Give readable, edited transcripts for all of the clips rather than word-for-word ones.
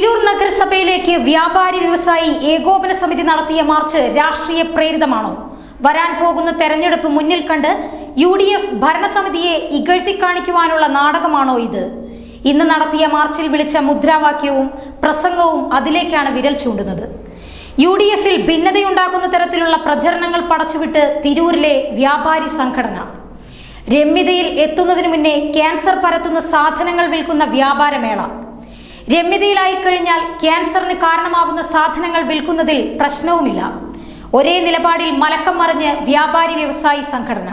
തിരൂർ നഗരസഭയിലേക്ക് വ്യാപാരി വ്യവസായി ഏകോപന സമിതി നടത്തിയ മാർച്ച് രാഷ്ട്രീയ പ്രേരിതമാണോ? വരാൻ പോകുന്ന തെരഞ്ഞെടുപ്പ് മുന്നിൽ കണ്ട് UDF ഭരണസമിതിയെ ഇകഴ്ത്തി കാണിക്കുവാനുള്ള നാടകമാണോ ഇത്? ഇന്ന് നടത്തിയ മാർച്ചിൽ വിളിച്ച മുദ്രാവാക്യവും പ്രസംഗവും അതിലേക്കാണ് വിരൽ ചൂണ്ടുന്നത്. UDFൽ ഭിന്നതയുണ്ടാക്കുന്ന തരത്തിലുള്ള പ്രചരണങ്ങൾ പടച്ചുവിട്ട് തിരൂരിലെ വ്യാപാരി സംഘടന രമ്യതയിൽ എത്തുന്നതിനു മുന്നേ ക്യാൻസർ പരത്തുന്ന സാധനങ്ങൾ വിൽക്കുന്ന വ്യാപാരമേള. രമ്യതയിലായി കഴിഞ്ഞാൽ ക്യാൻസറിന് കാരണമാകുന്ന സാധനങ്ങൾ വിൽക്കുന്നതിൽ പ്രശ്നവുമില്ല. ഒരേ നിലപാടിൽ മലക്കം മറിഞ്ഞ് വ്യാപാരി വ്യവസായി സംഘടന.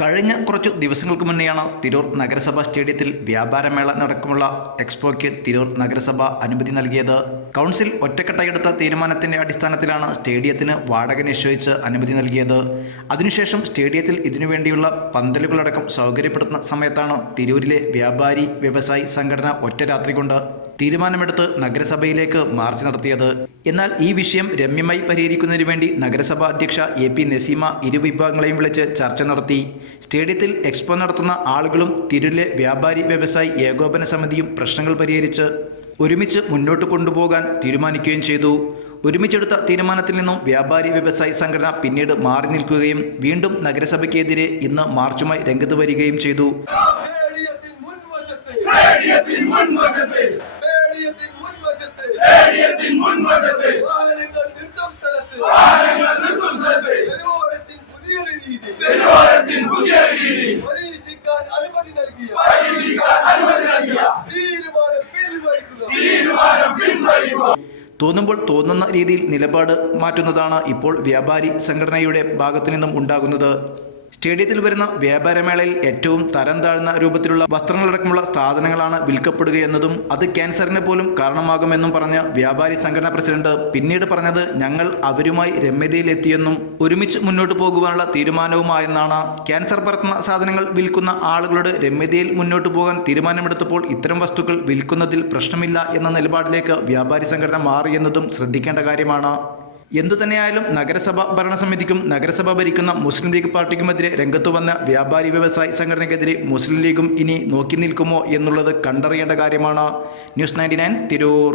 കഴിഞ്ഞ കുറച്ചു ദിവസങ്ങൾക്ക് മുന്നെയാണ് തിരൂർ നഗരസഭ സ്റ്റേഡിയത്തിൽ വ്യാപാരമേള നടക്കുമുള്ള എക്സ്പോയ്ക്ക് തിരൂർ നഗരസഭ അനുമതി നൽകിയത്. കൗൺസിൽ ഒറ്റക്കെട്ടായെടുത്ത തീരുമാനത്തിന്റെ അടിസ്ഥാനത്തിലാണ് സ്റ്റേഡിയത്തിന് വാടക നിശ്ചയിച്ച് അനുമതി നൽകിയത്. അതിനുശേഷം സ്റ്റേഡിയത്തിൽ ഇതിനുവേണ്ടിയുള്ള പന്തലുകളടക്കം സൗകര്യപ്പെടുത്തുന്ന സമയത്താണ് തിരൂരിലെ വ്യാപാരി വ്യവസായി സംഘടന ഒറ്റ രാത്രി കൊണ്ട് തീരുമാനമെടുത്ത് നഗരസഭയിലേക്ക് മാർച്ച് നടത്തിയത്. എന്നാൽ ഈ വിഷയം രമ്യമായി പരിഹരിക്കുന്നതിനു വേണ്ടി നഗരസഭാ അധ്യക്ഷ AP നസീമ ഇരുവിഭാഗങ്ങളെയും വിളിച്ച് ചർച്ച നടത്തി. സ്റ്റേഡിയത്തിൽ എക്സ്പോ നടത്തുന്ന ആളുകളും തിരൂരിലെ വ്യാപാരി വ്യവസായി ഏകോപന സമിതിയും പ്രശ്നങ്ങൾ പരിഹരിച്ച് ഒരുമിച്ച് മുന്നോട്ട് കൊണ്ടുപോകാൻ തീരുമാനിക്കുകയും ചെയ്തു. ഒരുമിച്ചെടുത്ത തീരുമാനത്തിൽ നിന്നും വ്യാപാരി വ്യവസായി സംഘടന പിന്നീട് മാറി നിൽക്കുകയും വീണ്ടും നഗരസഭയ്ക്കെതിരെ ഇന്ന് മാർച്ചുമായി രംഗത്ത് വരികയും ചെയ്തു. തോന്നുമ്പോൾ തോന്നുന്ന രീതിയിൽ നിലപാട് മാറ്റുന്നതാണ് ഇപ്പോൾ വ്യാപാരി സംഘടനയുടെ ഭാഗത്തു നിന്നും ഉണ്ടാകുന്നത്. സ്റ്റേഡിയത്തിൽ വരുന്ന വ്യാപാരമേളയിൽ ഏറ്റവും തരം താഴ്ന്ന രൂപത്തിലുള്ള വസ്ത്രങ്ങളടക്കമുള്ള സാധനങ്ങളാണ് വിൽക്കപ്പെടുകയെന്നതും അത് ക്യാൻസറിന് പോലും കാരണമാകുമെന്നും പറഞ്ഞ് വ്യാപാരി സംഘടനാ പ്രസിഡന്റ് പിന്നീട് പറഞ്ഞത് ഞങ്ങൾ അവരുമായി രമ്യതയിലെത്തിയെന്നും ഒരുമിച്ച് മുന്നോട്ട് പോകുവാനുള്ള തീരുമാനവുമായെന്നാണ്. ക്യാൻസർ പരത്തുന്ന സാധനങ്ങൾ വിൽക്കുന്ന ആളുകളുടെ രമ്യതയിൽ മുന്നോട്ട് പോകാൻ തീരുമാനമെടുത്തപ്പോൾ ഇത്തരം വസ്തുക്കൾ വിൽക്കുന്നതിൽ പ്രശ്നമില്ല എന്ന നിലപാടിലേക്ക് വ്യാപാരി സംഘടന മാറിയെന്നതും ശ്രദ്ധിക്കേണ്ട കാര്യമാണ്. എന്തുതന്നെയായാലും നഗരസഭ ഭരണസമിതിക്കും നഗരസഭ ഭരിക്കുന്ന മുസ്ലിം ലീഗ് പാർട്ടിക്കുമെതിരെ രംഗത്തു വന്ന വ്യാപാരി വ്യവസായി സംഘടനയ്ക്കെതിരെ മുസ്ലിം ലീഗും ഇനി നോക്കി നിൽക്കുമോ എന്നുള്ളത് കണ്ടറിയേണ്ട കാര്യമാണ്. ന്യൂസ് 99 തിരൂർ.